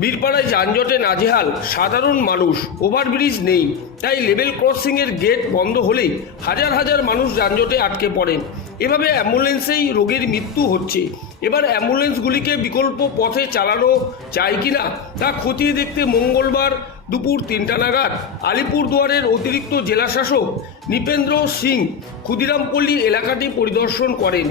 বীরপাড়ায় যানজটে নাজেহাল, সাধারণ মানুষ, ওভারব্রিজ নেই। তাই লেভেল ক্রসিংয়ের গেট বন্ধ হলেই হাজার হাজার মানুষ যানজটে আটকে পড়েন। এভাবে অ্যাম্বুলেন্সেই রোগীর মৃত্যু হচ্ছে। এবার অ্যাম্বুলেন্সগুলিকে বিকল্প পথে চালানো যায় কিনা, তা খতিয়ে দেখতে মঙ্গলবার দুপুর তিনটা নাগাদ আলিপুরদুয়ারের অতিরিক্ত জেলাশাসক নৃপেন্দ্র সিং ক্ষুদিরামপল্লী এলাকাটি পরিদর্শন করেন।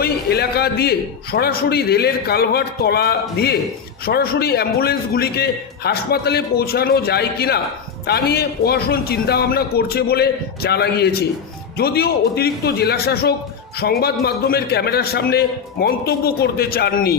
ওই এলাকা দিয়ে সরাসরি রেলের কালভার্ট তলা দিয়ে সরাসরি অ্যাম্বুলেন্সগুলিকে হাসপাতালে পৌঁছানো যায় কিনা তা নিয়ে প্রশাসন চিন্তাভাবনা করছে বলে জানা গিয়েছে। যদিও অতিরিক্ত জেলাশাসক সংবাদ মাধ্যমের ক্যামেরার সামনে মন্তব্য করতে চাননি।